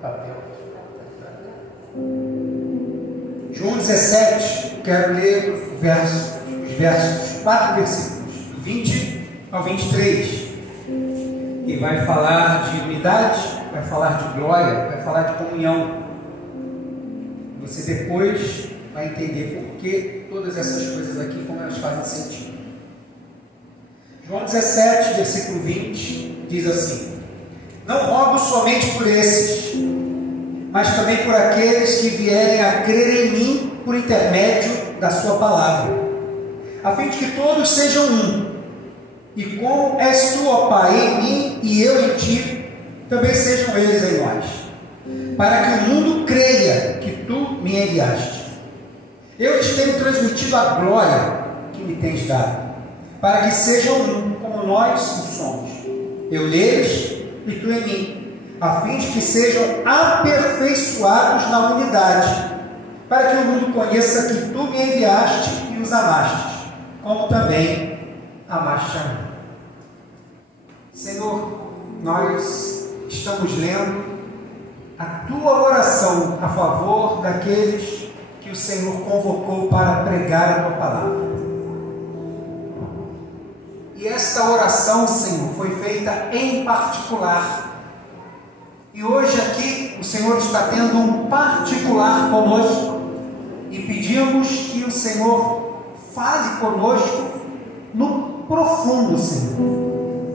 papel. João 17, quero ler os versos, 4 versículos, do 20 ao 23. E vai falar de unidade, vai falar de glória, vai falar de comunhão. Você depois vai entender por que todas essas coisas aqui, como elas fazem sentido. João 17, versículo 20, diz assim: não rogo somente por esses, mas também por aqueles que vierem a crer em mim por intermédio da sua palavra, a fim de que todos sejam um, e como és tu, ó Pai, em mim e eu em ti, também sejam eles em nós, para que o mundo creia que tu me enviaste. Eu lhes tenho transmitido a glória que me tens dado, para que sejam um, como nós o somos, eu neles e tu em mim, a fim de que sejam aperfeiçoados na unidade, para que o mundo conheça que tu me enviaste e os amaste, como também amaste a mim. Senhor, nós estamos lendo a tua oração a favor daqueles que o Senhor convocou para pregar a tua palavra. E esta oração, Senhor, foi feita em particular. E hoje aqui o Senhor está tendo um particular conosco e pedimos que o Senhor fale conosco no profundo, Senhor.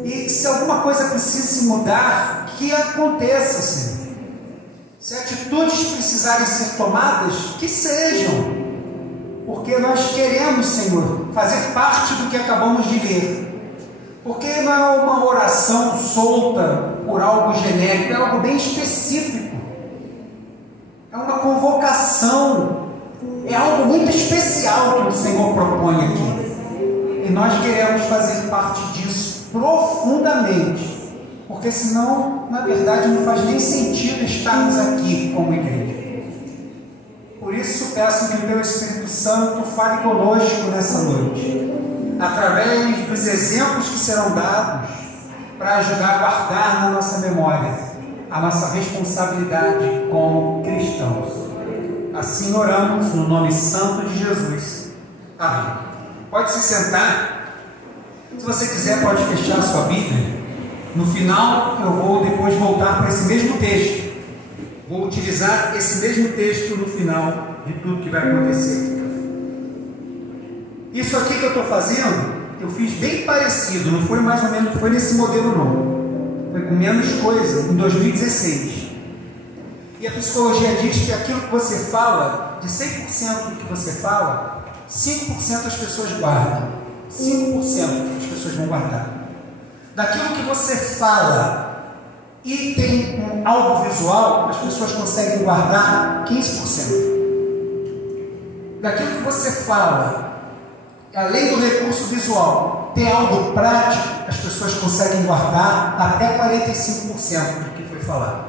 E se alguma coisa precise mudar, que aconteça, Senhor. Se atitudes precisarem ser tomadas, que sejam. Porque nós queremos, Senhor, fazer parte do que acabamos de ler. Porque não é uma oração solta por algo genérico, é algo bem específico. É uma convocação, é algo muito especial que o Senhor propõe aqui. E nós queremos fazer parte disso profundamente. Porque senão, na verdade, não faz nem sentido estarmos aqui como igreja. Por isso peço que o teu Espírito Santo fale conosco nessa noite, através dos exemplos que serão dados, para ajudar a guardar na nossa memória a nossa responsabilidade como cristãos. Assim oramos no nome santo de Jesus. Amém. Pode se sentar. Se você quiser, pode fechar a sua Bíblia. No final, eu vou depois voltar para esse mesmo texto. Vou utilizar esse mesmo texto no final de tudo que vai acontecer. Isso aqui que eu estou fazendo, eu fiz bem parecido, não foi mais ou menos, foi nesse modelo não. Foi com menos coisa, em 2016. E a psicologia diz que aquilo que você fala, de 100% do que você fala, 5% as pessoas guardam. 5% as pessoas vão guardar. Daquilo que você fala e tem um audiovisual, as pessoas conseguem guardar 15%. Daquilo que você fala, além do recurso visual, tem algo prático, as pessoas conseguem guardar até 45% do que foi falado.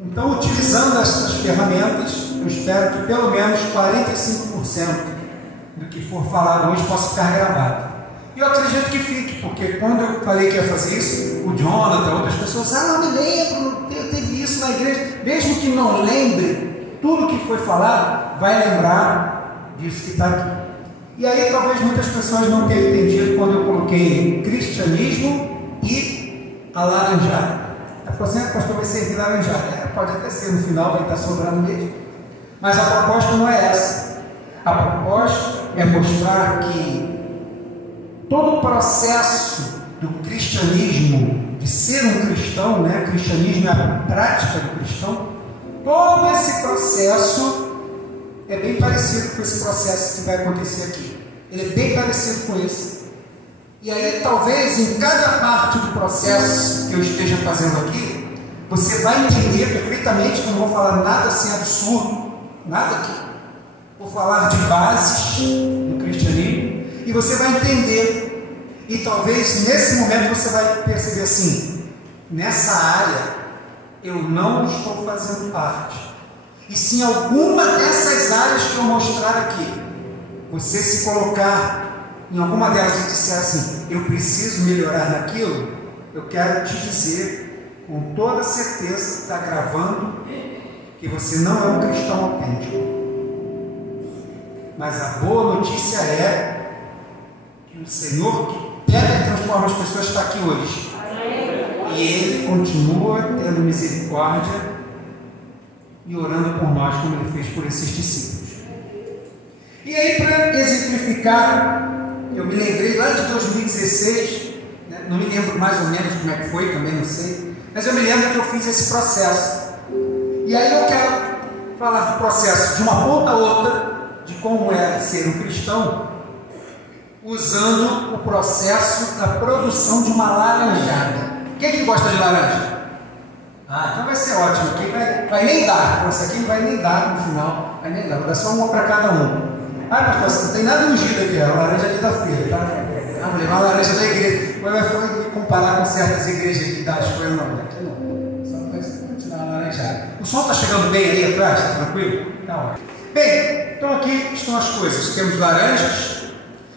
Então, utilizando essas ferramentas, eu espero que pelo menos 45% do que for falado hoje possa ficar gravado. E eu acredito que fique, porque quando eu falei que ia fazer isso, o Jonathan, outras pessoas, não me lembro, teve isso na igreja. Mesmo que não lembre, tudo que foi falado, vai lembrar disso que está aqui. E aí talvez muitas pessoas não tenham entendido quando eu coloquei cristianismo e alaranjado. A pastor vai ser laranjado. Pode até ser, no final vai estar sobrando mesmo. Mas a proposta não é essa. A proposta é mostrar que todo o processo do cristianismo, de ser um cristão, né? Cristianismo é a prática do cristão. Todo esse processo é bem parecido com esse processo que vai acontecer aqui. Ele é bem parecido com esse. E aí, talvez, em cada parte do processo que eu esteja fazendo aqui, você vai entender perfeitamente que eu não vou falar nada assim absurdo, nada aqui. Vou falar de bases do cristianismo e você vai entender. E talvez, nesse momento, você vai perceber assim, nessa área, eu não estou fazendo parte. E se em alguma dessas áreas que eu mostrar aqui, você se colocar em alguma delas e disser assim, eu preciso melhorar naquilo, eu quero te dizer com toda certeza está gravando que você não é um cristão autêntico. Mas a boa notícia é que o Senhor que pega e transforma as pessoas está aqui hoje. E Ele continua tendo misericórdia e orando por nós, como Ele fez por esses discípulos. E aí, para exemplificar, eu me lembrei lá de 2016, né? Não me lembro mais ou menos como é que foi, também não sei, mas eu me lembro que eu fiz esse processo. E aí eu quero falar do processo de uma ponta a outra, de como é ser um cristão, usando o processo da produção de uma laranjada. Quem é que gosta de laranja? Então vai ser ótimo. Aqui vai nem dar. Essa aqui não vai nem dar no final. Vai nem dar. Vou dar só uma para cada um. Pastor, você não tem nada ungido aqui. A laranja ali da feira, tá? Vou levar a laranja da igreja. Vai comparar com certas igrejas que dá as coisas. Não, daqui não. Só vai tirar a laranjada. O som está chegando bem ali atrás? Está tranquilo? Tá ótimo. Bem, então aqui estão as coisas. Temos laranjas,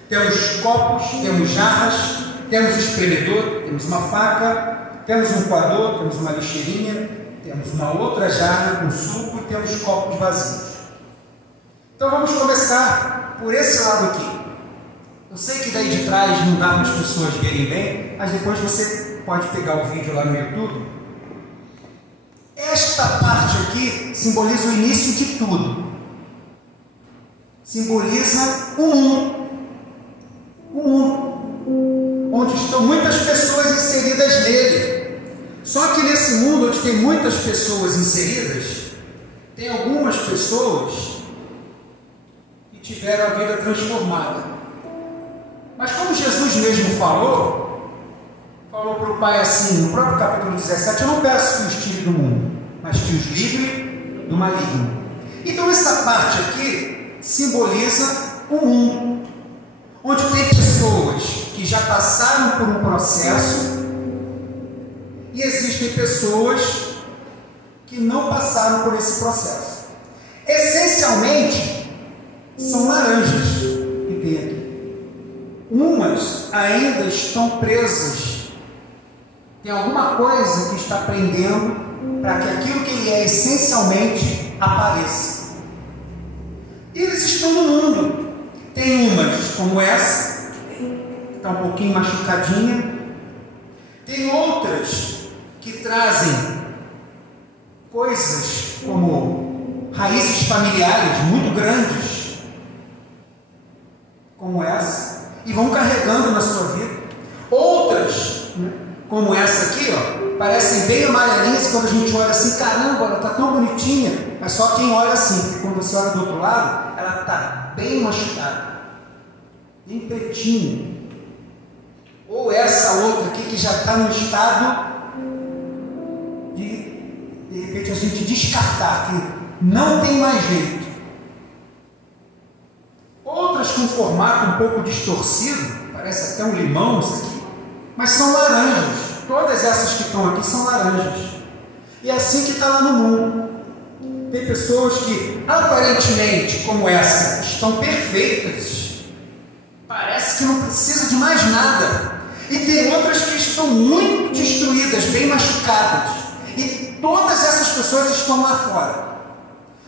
temos copos, temos jarras, temos espremedor, temos uma faca, temos um coador, temos uma lixeirinha, temos uma outra jarra com suco e temos copos vazios. Então vamos começar por esse lado aqui. Eu sei que daí de trás não dá para as pessoas verem bem, mas depois você pode pegar o vídeo lá no YouTube. Esta parte aqui simboliza o início de tudo. Simboliza o mundo. O mundo. Onde estão muitas pessoas inseridas nele. Só que nesse mundo onde tem muitas pessoas inseridas, tem algumas pessoas que tiveram a vida transformada. Mas como Jesus mesmo falou para o Pai assim, no próprio capítulo 17, eu não peço que os tire do mundo, mas que os livre do maligno. Então essa parte aqui simboliza o mundo, onde tem pessoas que já passaram por um processo e existem pessoas que não passaram por esse processo. Essencialmente, são laranjas que tem aqui. Umas ainda estão presas. Tem alguma coisa que está prendendo para que aquilo que ele é essencialmente apareça. E eles estão no mundo. Tem umas como essa, que está um pouquinho machucadinha. Tem outras que trazem coisas como raízes familiares muito grandes, como essa, e vão carregando na sua vida. Outras, como essa aqui, parecem bem amarelinhas, quando a gente olha assim, caramba, ela está tão bonitinha, mas só quem olha assim, porque quando você olha do outro lado, ela está bem machucada, bem pretinha. Ou essa outra aqui que já está no estado de repente a gente descartar, que não tem mais jeito. Outras com formato um pouco distorcido, parece até um limão isso aqui, mas são laranjas. Todas essas que estão aqui são laranjas. E é assim que está lá no mundo. Tem pessoas que aparentemente, como essa, estão perfeitas, parece que não precisa de mais nada. E tem outras que estão muito destruídas, bem machucadas. E todas essas pessoas estão lá fora.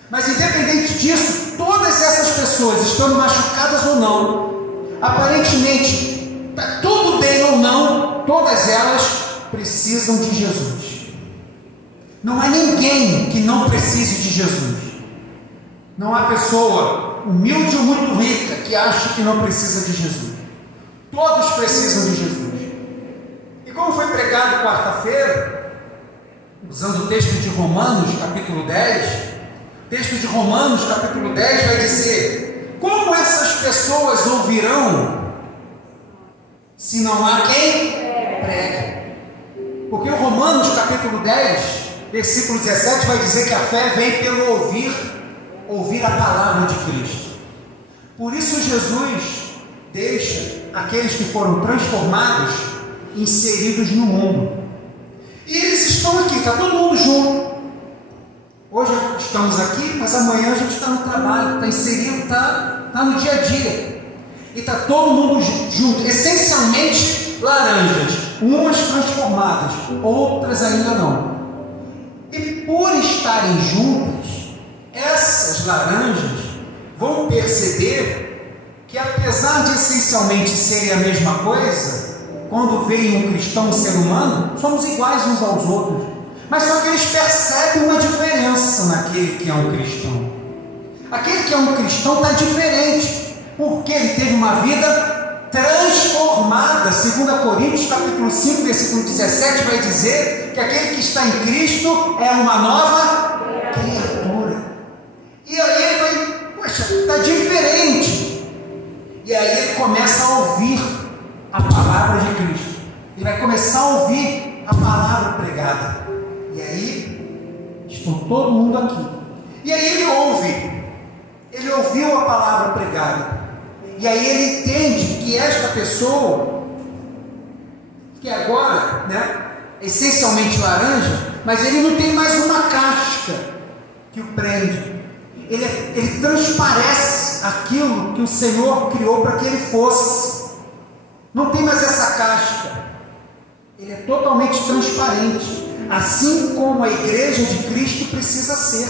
Mas independente disso, todas essas pessoas, estando machucadas ou não, aparentemente está tudo bem ou não, todas elas precisam de Jesus. Não há ninguém que não precise de Jesus. Não há pessoa humilde ou muito rica que ache que não precisa de Jesus. Todos precisam de Jesus. E como foi pregado quarta-feira, usando o texto de Romanos, capítulo 10, o texto de Romanos, capítulo 10, vai dizer: como essas pessoas ouvirão se não há quem pregue? Porque o Romanos, capítulo 10, versículo 17, vai dizer que a fé vem pelo ouvir a palavra de Cristo. Por isso Jesus deixa aqueles que foram transformados inseridos no mundo. E eles estão aqui, está todo mundo junto. Hoje estamos aqui, mas amanhã a gente está no trabalho, está inserido, está no dia a dia. E está todo mundo junto, essencialmente laranjas. umas transformadas, outras ainda não. E por estarem juntas, essas laranjas vão perceber que, apesar de essencialmente serem a mesma coisa, quando veem um cristão, um ser humano, somos iguais uns aos outros. Mas só que eles percebem uma diferença naquele que é um cristão. Aquele que é um cristão está diferente, porque ele teve uma vida transformada. 2 Coríntios capítulo 5, versículo 17 vai dizer que aquele que está em Cristo é uma nova criatura. E aí ele vai, poxa, está diferente. E aí ele começa a ouvir a palavra de Cristo. Ele vai começar a ouvir a palavra pregada. E aí, estão todo mundo aqui. E aí ele ouve. Ele ouviu a palavra pregada. E aí ele entende que esta pessoa, que agora, essencialmente laranja, mas ele não tem mais uma casca que o prende. Ele transparece aquilo que o Senhor criou para que ele fosse. Não tem mais essa casca. Ele é totalmente transparente, assim como a igreja de Cristo precisa ser.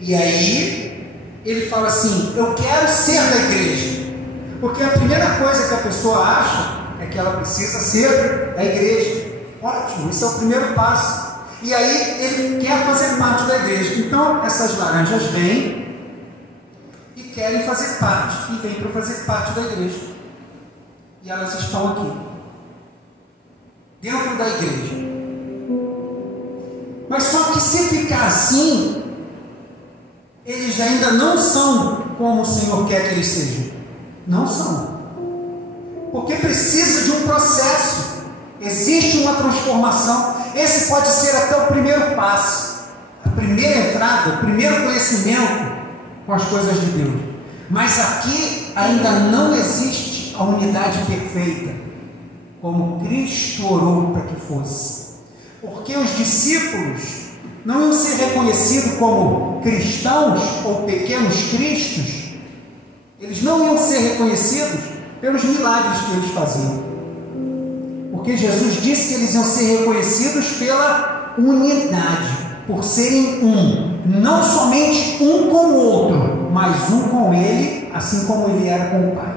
E aí ele fala assim: eu quero ser da igreja, porque a primeira coisa que a pessoa acha é que ela precisa ser da igreja. Ótimo, isso é o primeiro passo. E aí ele quer fazer parte da igreja. Então essas laranjas vêm e querem fazer parte, e vêm para fazer parte da igreja. E elas estão aqui, dentro da igreja. Mas só que se ficar assim, eles ainda não são como o Senhor quer que eles sejam. Não são. Porque precisa de um processo. Existe uma transformação. Esse pode ser até o primeiro passo, a primeira entrada, o primeiro conhecimento com as coisas de Deus. Mas aqui ainda não existe a unidade perfeita, como Cristo orou para que fosse. Porque os discípulos não iam ser reconhecidos como cristãos ou pequenos cristos. Eles não iam ser reconhecidos pelos milagres que eles faziam. Porque Jesus disse que eles iam ser reconhecidos pela unidade, por serem um. Não somente um com o outro, mas um com Ele, assim como Ele era com o Pai.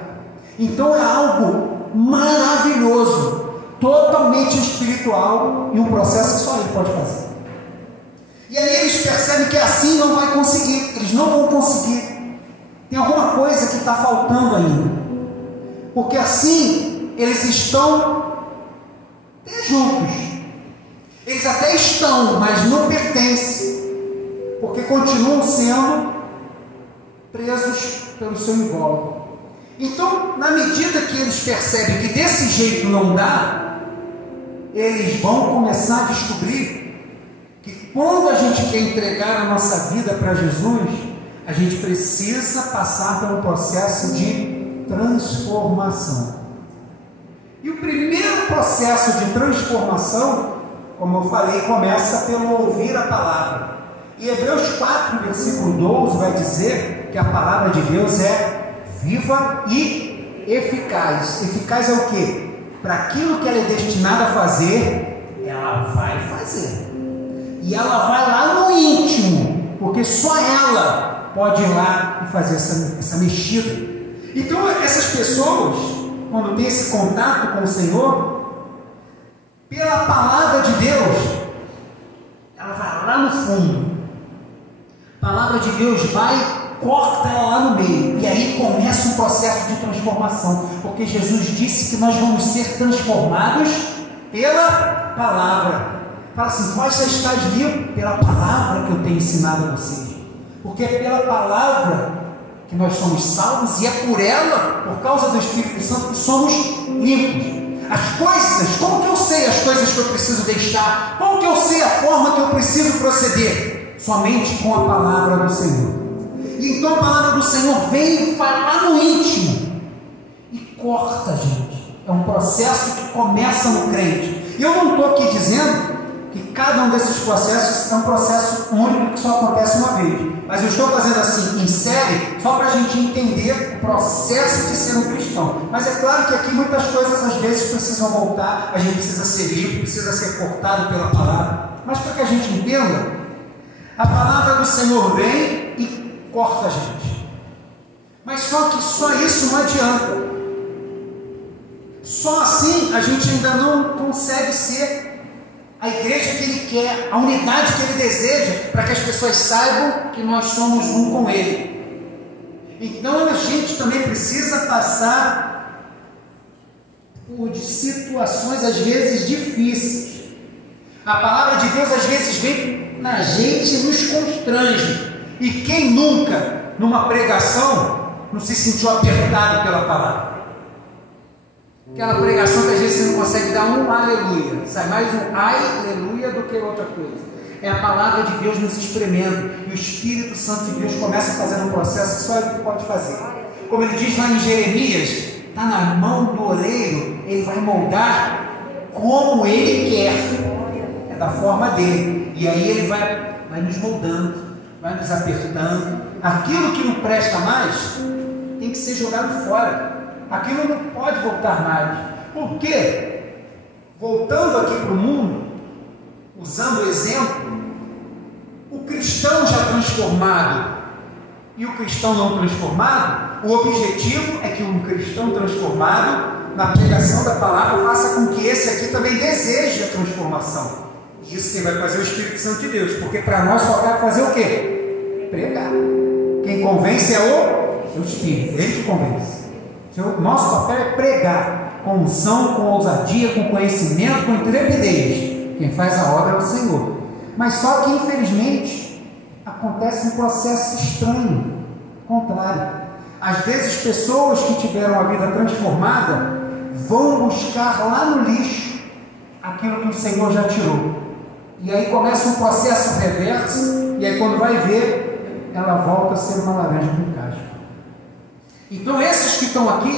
Então é algo maravilhoso, totalmente espiritual, e um processo que só Ele pode fazer. E aí eles percebem que assim não vai conseguir, eles não vão conseguir. Tem alguma coisa que está faltando ainda. Porque assim eles estão juntos. Eles até estão, mas não pertencem, porque continuam sendo presos pelo seu invólucro. Então, na medida que eles percebem que desse jeito não dá, eles vão começar a descobrir que quando a gente quer entregar a nossa vida para Jesus, a gente precisa passar pelo processo de transformação. E o primeiro processo de transformação, como eu falei, começa pelo ouvir a palavra. E Hebreus 4, versículo 12 vai dizer que a palavra de Deus é viva e eficaz. Eficaz é o quê? Para aquilo que ela é destinada a fazer, ela vai fazer. E ela vai lá no íntimo, porque só ela pode ir lá e fazer essa mexida. Então essas pessoas, quando tem esse contato com o Senhor, pela palavra de Deus, ela vai lá no fundo. A palavra de Deus vai, corta ela lá no meio, e aí começa um processo de transformação, porque Jesus disse que nós vamos ser transformados pela palavra. Fala assim: vós já estáis limpos pela palavra que eu tenho ensinado a vocês, porque é pela palavra que nós somos salvos, e é por ela, por causa do Espírito Santo, que somos limpos. As coisas, como que eu sei as coisas que eu preciso deixar? Como que eu sei a forma que eu preciso proceder? Somente com a palavra do Senhor. E então a palavra do Senhor vem e vai lá no íntimo e corta a gente. É um processo que começa no crente. E eu não estou aqui dizendo que cada cada um desses processos é um processo único que só acontece uma vez. Mas eu estou fazendo assim em série só para a gente entender o processo de ser um cristão. Mas é claro que aqui muitas coisas às vezes precisam voltar, a gente precisa ser limpo, precisa ser cortado pela palavra. Mas para que a gente entenda, a palavra do Senhor vem e corta a gente. Mas só que só isso não adianta. Só assim a gente ainda não consegue ser a igreja que Ele quer, a unidade que Ele deseja, para que as pessoas saibam que nós somos um com Ele. Então a gente também precisa passar por situações às vezes difíceis. A palavra de Deus às vezes vem na gente e nos constrange. E quem nunca, numa pregação, não se sentiu apertado pela palavra? Aquela pregação que às vezes você não consegue dar um aleluia, sai mais um aleluia do que outra coisa. É a palavra de Deus nos espremendo, e o Espírito Santo de Deus começa a fazer um processo que só Ele pode fazer. Como ele diz lá em Jeremias, está na mão do oleiro, ele vai moldar como ele quer, é da forma dele, e aí ele vai nos moldando, vai nos apertando. Aquilo que não presta mais tem que ser jogado fora. Aquilo não pode voltar mais. Por quê? Voltando aqui para o mundo, usando o exemplo, o cristão já transformado e o cristão não transformado, o objetivo é que um cristão transformado, na pregação da palavra, faça com que esse aqui também deseje a transformação. E isso quem vai fazer é o Espírito Santo de Deus, porque para nós só vai fazer o quê? Pregar. Quem convence é o Espírito, ele que convence. O nosso papel é pregar com unção, com ousadia, com conhecimento, com intrepidez. Quem faz a obra é o Senhor. Mas só que, infelizmente, acontece um processo estranho, contrário. Às vezes, pessoas que tiveram a vida transformada vão buscar lá no lixo aquilo que o Senhor já tirou. E aí começa um processo reverso, e aí quando vai ver, ela volta a ser uma laranja com casca. Então esses que estão aqui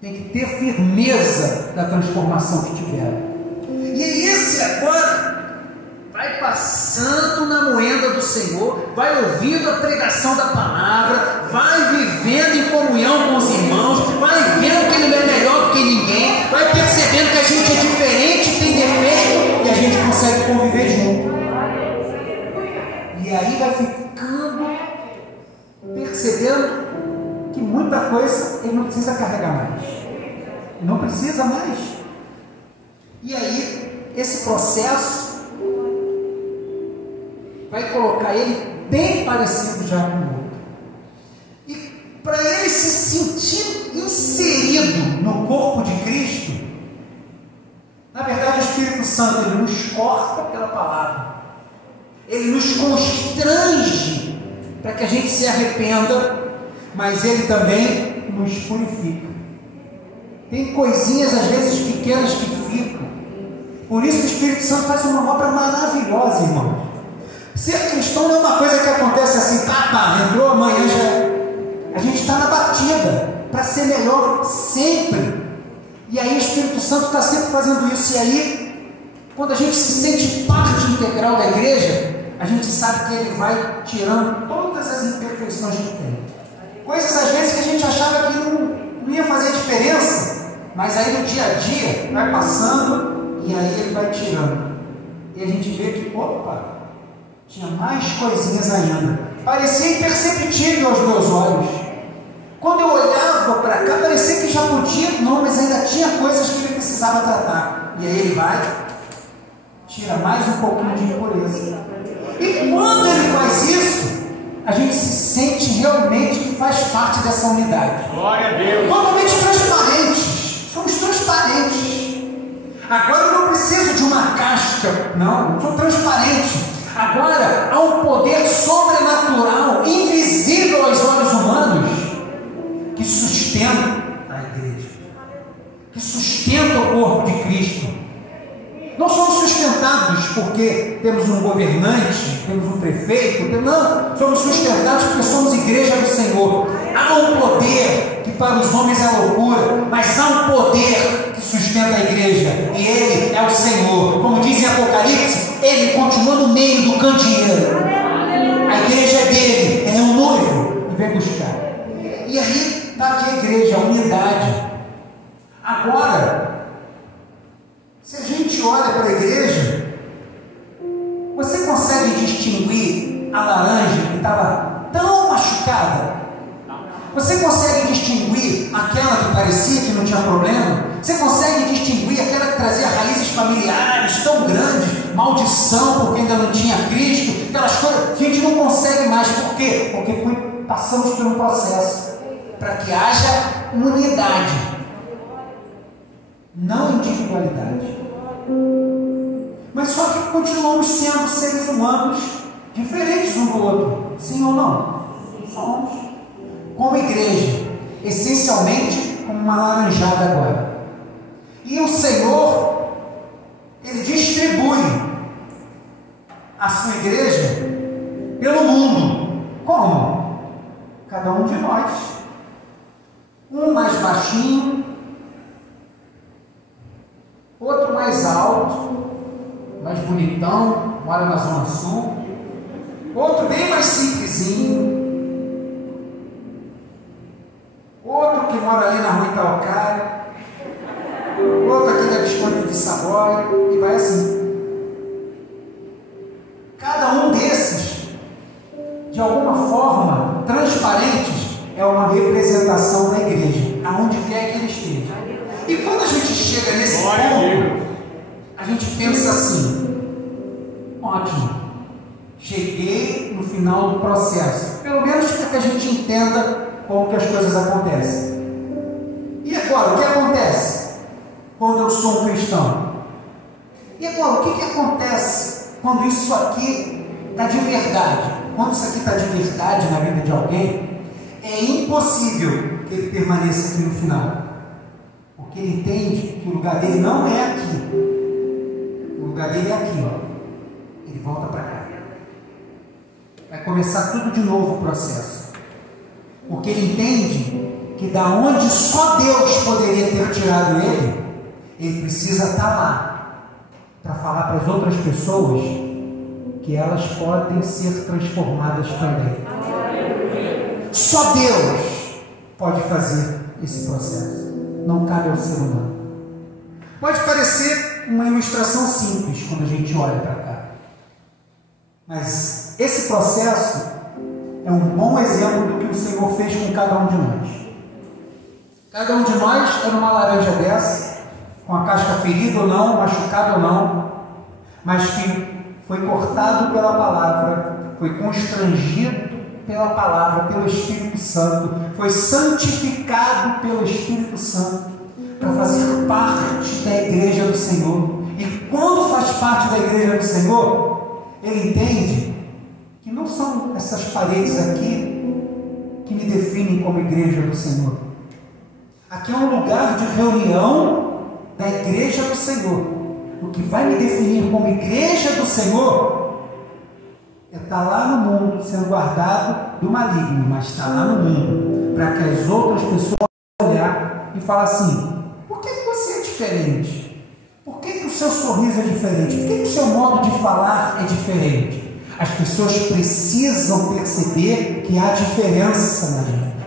têm que ter firmeza da transformação que tiveram. E esse agora vai passando na moenda do Senhor, vai ouvindo a pregação da palavra, vai vivendo em comunhão com os irmãos, vai vendo que ele não é melhor do que ninguém, vai percebendo que a gente é diferente, tem defeito, e a gente consegue conviver junto. E aí vai ficando, percebendo que muita coisa ele não precisa carregar mais. Não precisa mais. E aí, esse processo vai colocar ele bem parecido já com o outro. E para ele se sentir inserido no corpo de Cristo, na verdade o Espírito Santo ele nos corta pela palavra. Ele nos constrange para que a gente se arrependa, mas ele também nos purifica. Tem coisinhas às vezes pequenas que ficam. Por isso o Espírito Santo faz uma obra maravilhosa, irmão. Ser cristão não é uma coisa que acontece assim, entrou amanhã já. A gente está na batida para ser melhor sempre. E aí o Espírito Santo está sempre fazendo isso. E aí, quando a gente se sente parte integral da igreja, a gente sabe que ele vai tirando todas as imperfeições que tem. Coisas às vezes que a gente achava que não ia fazer diferença, mas aí no dia a dia vai passando e aí ele vai tirando. E a gente vê que, opa, tinha mais coisinhas ainda. Parecia imperceptível aos meus olhos. Quando eu olhava para cá, parecia que já podia, não, mas ainda tinha coisas que ele precisava tratar. E aí ele vai, tira mais um pouquinho de impureza. E quando ele faz isso, a gente se sente realmente que faz parte dessa unidade. Glória a Deus. Totalmente transparentes. Somos transparentes. Agora eu não preciso de uma casca. Não, eu sou transparente. Agora há um poder sobrenatural, invisível aos olhos humanos, que sustenta a igreja, que sustenta o corpo de Cristo. Não somos sustentados porque temos um governante, temos um prefeito, não, somos sustentados porque somos igreja do Senhor. Há um poder que para os homens é loucura, mas há um poder que sustenta a igreja, e ele é o Senhor. Como diz em Apocalipse, Ele continua no meio do candeeiro. A igreja é dele, ele é um noivo e vem buscar. E aí está aqui a igreja, a unidade. Agora, se a gente olha para a igreja, você consegue distinguir a laranja que estava tão machucada? Você consegue distinguir aquela que parecia que não tinha problema? Você consegue distinguir aquela que trazia raízes familiares tão grandes, maldição porque ainda não tinha Cristo, aquelas coisas? A gente não consegue mais. Por quê? Porque passamos por um processo para que haja unidade, não individualidade. Mas só que continuamos sendo seres humanos diferentes um do outro. Sim ou não? Somos. Como igreja, essencialmente como uma laranjada agora. E o Senhor, Ele distribui a sua igreja pelo mundo. Como? Cada um de nós. Um mais baixinho, outro mais alto, mais bonitão, mora na Zona Sul, outro bem mais simplesinho, outro que mora ali na Rua Itaucária, outro aqui da Visconde de Saboia, e vai assim. Cada um desses, de alguma forma, transparentes, é uma representação da igreja, aonde quer que ele esteja. E quando a gente chega nesse ponto, a gente pensa assim: ótimo, cheguei no final do processo, pelo menos para que a gente entenda como que as coisas acontecem. E agora, o que acontece quando eu sou um cristão? E agora, o que acontece quando isso aqui está de verdade? Quando isso aqui está de verdade na vida de alguém, é impossível que ele permaneça aqui no final, porque ele entende que o lugar dele não é aqui, o lugar dele é aqui, ó. Ele volta para cá, vai começar tudo de novo o processo, porque ele entende que da onde só Deus poderia ter tirado ele, ele precisa estar lá para falar para as outras pessoas que elas podem ser transformadas também. Só Deus pode fazer esse processo, não cabe ao ser humano. Pode parecer uma ilustração simples quando a gente olha para cá, mas esse processo é um bom exemplo do que o Senhor fez com cada um de nós. Cada um de nós era uma laranja dessa, com a casca ferida ou não, machucada ou não, mas que foi cortado pela palavra, foi constrangido pela palavra, pelo Espírito Santo, foi santificado pelo Espírito Santo para fazer parte da igreja do Senhor. E quando faz parte da igreja do Senhor, ele entende que não são essas paredes aqui que me definem como igreja do Senhor. Aqui é um lugar de reunião da igreja do Senhor. O que vai me definir como igreja do Senhor é estar lá no mundo, sendo guardado do maligno, mas estar lá no mundo, para que as outras pessoas olhar e falar assim: por que você é diferente? Por que o seu sorriso é diferente? Por que o seu modo de falar é diferente? As pessoas precisam perceber que há diferença na gente.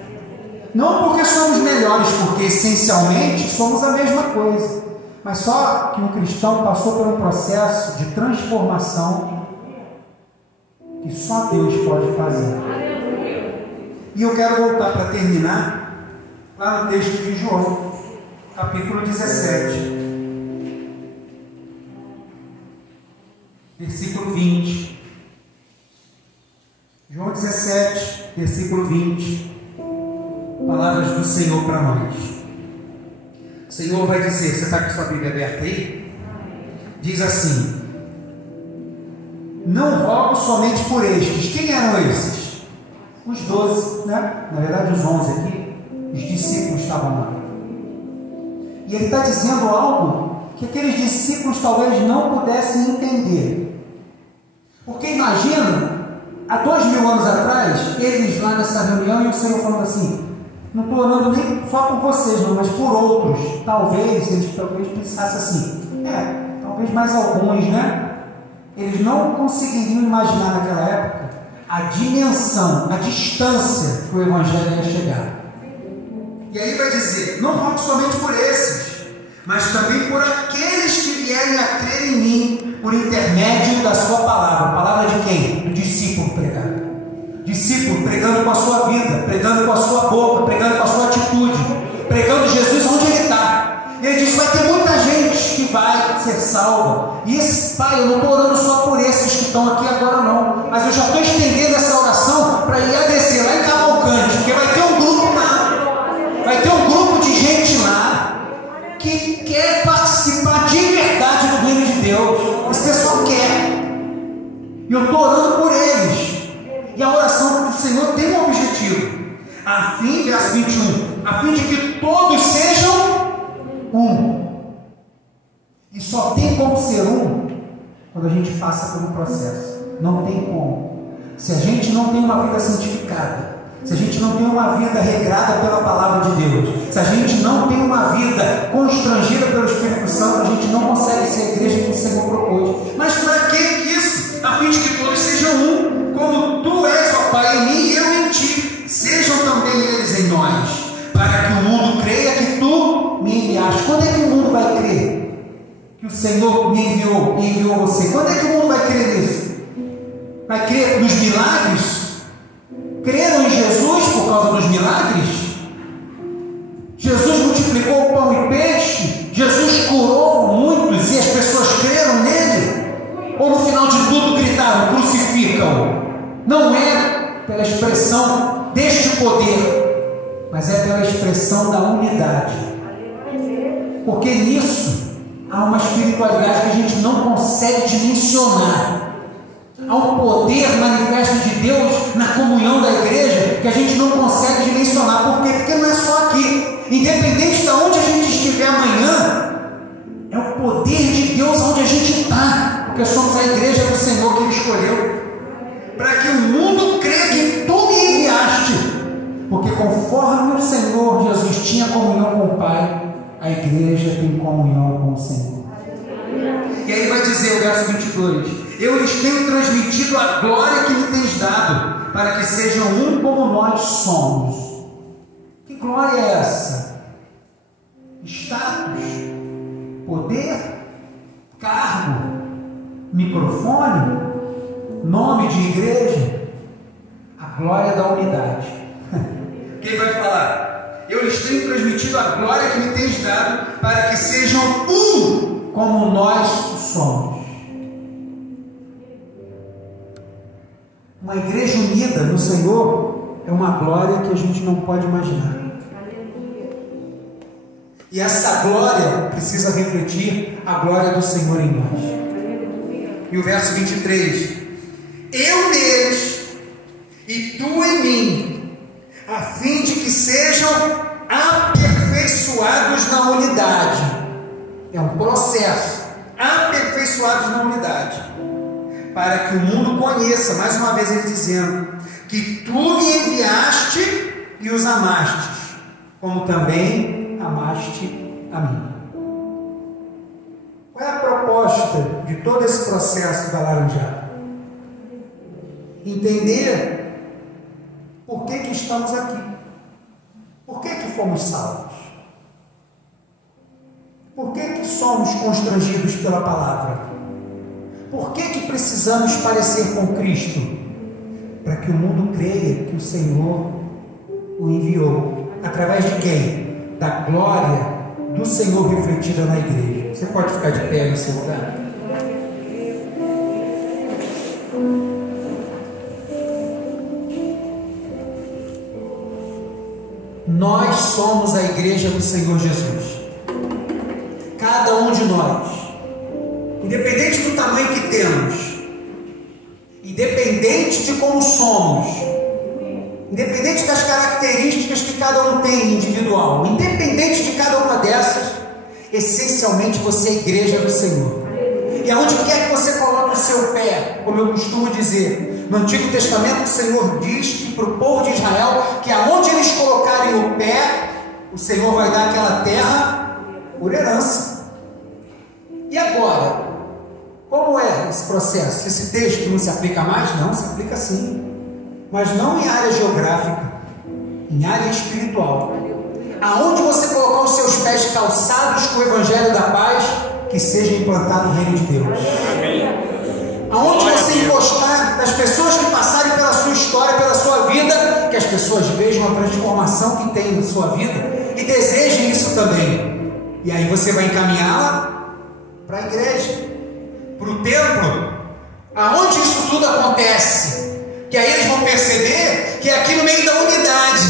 Não porque somos melhores, porque essencialmente somos a mesma coisa, mas só que um cristão passou por um processo de transformação que só Deus pode fazer. E eu quero voltar para terminar lá no texto de João, capítulo 17, versículo 20. João 17, versículo 20. Palavras do Senhor para nós. O Senhor vai dizer, você está com sua Bíblia aberta aí? Diz assim: não rogo somente por estes. Quem eram esses? Os 12, né? Na verdade os 11 aqui, os discípulos estavam lá. E ele está dizendo algo que aqueles discípulos talvez não pudessem entender. Porque imagina, há 2000 anos atrás, eles lá nessa reunião e o Senhor falando assim: não estou orando nem só por vocês, não, mas por outros. Talvez eles pensassem assim: talvez mais alguns, né? eles não conseguiriam imaginar naquela época a dimensão, a distância que o Evangelho ia chegar. E aí vai dizer, não rogue somente por esses, mas também por aqueles que vierem a crer em mim, por intermédio da sua palavra. Palavra de quem? Do discípulo pregando. Discípulo pregando com a sua vida, pregando com a sua boca, pregando com a sua atitude, pregando Jesus onde ele está. E ele diz, vai ter muita gente que vai ser salva. E esse, Pai, eu não estou orando só por esses que estão aqui agora não, mas eu já estou estendendo essa oração para ir a descer lá em Cavalcante, porque vai ter um grupo lá, vai ter um grupo de gente lá que quer participar de verdade do reino de Deus. Esse pessoal quer. E eu estou orando por eles. E a oração do Senhor tem um objetivo, a fim, verso 21, a fim de que todos sejam um. E só tem como ser um quando a gente passa por um processo. Não tem como. Se a gente não tem uma vida santificada, se a gente não tem uma vida regrada pela palavra de Deus, se a gente não tem uma vida constrangida pelo Espírito Santo, a gente não consegue ser a igreja que o Senhor propôs. Mas para que isso? A fim de que todos sejam um, como tu és, ó Pai, em mim e eu em ti, sejam também eles em nós, para que o mundo creia que tu me enviaste. Quando é que o mundo vai crer que o Senhor me enviou e enviou você? Quando é que o mundo vai crer nisso? Vai crer nos milagres? Creram em Jesus por causa dos milagres? Jesus multiplicou o pão e peixe? Jesus curou muitos e as pessoas creram nele? Ou no final de tudo gritaram, crucificam? Não é pela expressão deste poder, mas é pela expressão da unidade. Porque nisso há uma espiritualidade que a gente não consegue dimensionar. Há um poder manifesto de Deus na comunhão da igreja que a gente não consegue dimensionar. Por quê? Porque não é só aqui. Independente de onde a gente estiver amanhã, é o poder de Deus onde a gente está. Porque somos a igreja do Senhor que Ele escolheu. Para que o mundo creia que tu me enviaste. Porque conforme o Senhor Jesus tinha comunhão com o Pai, a igreja tem comunhão com o Senhor. E aí vai dizer o verso 22, eu lhes tenho transmitido a glória que me tens dado, para que sejam um como nós somos. Que glória é essa? Status, poder, cargo, microfone, nome de igreja? A glória da unidade. Quem vai falar? Eu lhes tenho transmitido a glória que me tens dado, para que sejam um como nós somos. Uma igreja unida no Senhor é uma glória que a gente não pode imaginar. E essa glória precisa refletir a glória do Senhor em nós. E o verso 23, eu neles e tu em mim, a fim de que sejam aperfeiçoados na unidade. É um processo, aperfeiçoados na unidade, para que o mundo conheça, mais uma vez ele dizendo, que tu me enviaste e os amaste, como também amaste a mim. Qual é a proposta de todo esse processo da laranjada? Entender por que estamos aqui, por que fomos salvos, por que somos constrangidos pela palavra, por que precisamos parecer com Cristo? Para que o mundo creia que o Senhor o enviou. Através de quem? Da glória do Senhor refletida na igreja. Você pode ficar de pé no seu lugar? Nós somos a igreja do Senhor Jesus. Cada um de nós, independente do tamanho que temos, independente de como somos, independente das características que cada um tem individual, independente de cada uma dessas, essencialmente você é a igreja do Senhor. E aonde quer que você coloque o seu pé, como eu costumo dizer, no Antigo Testamento o Senhor diz que para o povo de Israel, que aonde eles colocarem o pé, o Senhor vai dar aquela terra por herança. E agora, Como é esse processo? Esse texto não se aplica mais? Não, se aplica sim. Mas não em área geográfica, em área espiritual. Aonde você colocar os seus pés calçados com o Evangelho da Paz, que seja implantado o reino de Deus. Aonde você encostar, as pessoas que passarem pela sua história, pela sua vida, que as pessoas vejam a transformação que tem na sua vida e desejem isso também. E aí você vai encaminhá-la para a igreja, para o templo, aonde isso tudo acontece. Que aí eles vão perceber que é aqui no meio da unidade,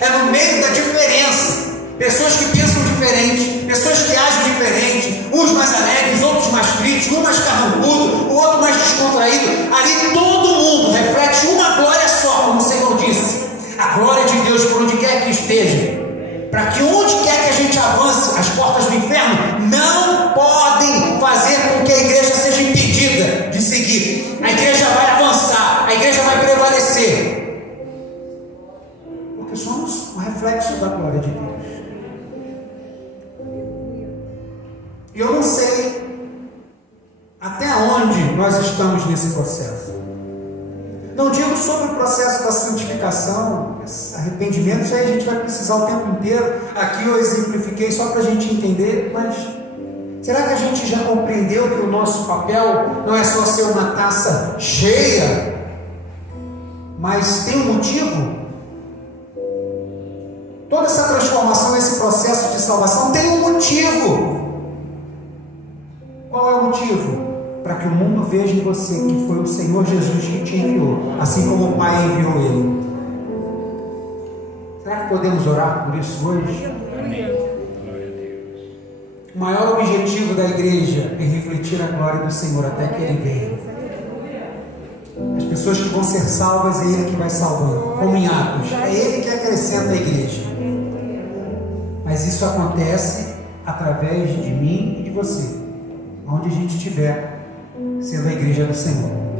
é no meio da diferença. Pessoas que pensam diferente, pessoas que agem diferente, uns mais alegres, outros mais críticos, um mais carrancudo, o outro mais descontraído. Ali todo mundo reflete uma glória só, como o Senhor disse, a glória de Deus por onde quer que esteja, para que onde quer que a gente avance, as portas do inferno não podem fazer com que a igreja seja impedida de seguir. A igreja vai avançar, a igreja vai prevalecer, porque somos um reflexo da glória de Deus. E eu não sei até onde nós estamos nesse processo. Não digo sobre o processo da santificação, arrependimento, isso aí a gente vai precisar o tempo inteiro. Aqui eu exemplifiquei só para a gente entender, mas será que a gente já compreendeu que o nosso papel não é só ser uma taça cheia, mas tem um motivo? Toda essa transformação, esse processo de salvação tem um motivo. Qual é o motivo? Para que o mundo veja em você que foi o Senhor Jesus que te enviou, assim como o Pai enviou Ele. Será que podemos orar por isso hoje? O maior objetivo da igreja é refletir a glória do Senhor até que Ele venha. As pessoas que vão ser salvas, é Ele que vai salvando, como em Atos, é Ele que acrescenta a igreja. Mas isso acontece através de mim e de você, onde a gente estiver sendo a igreja do Senhor.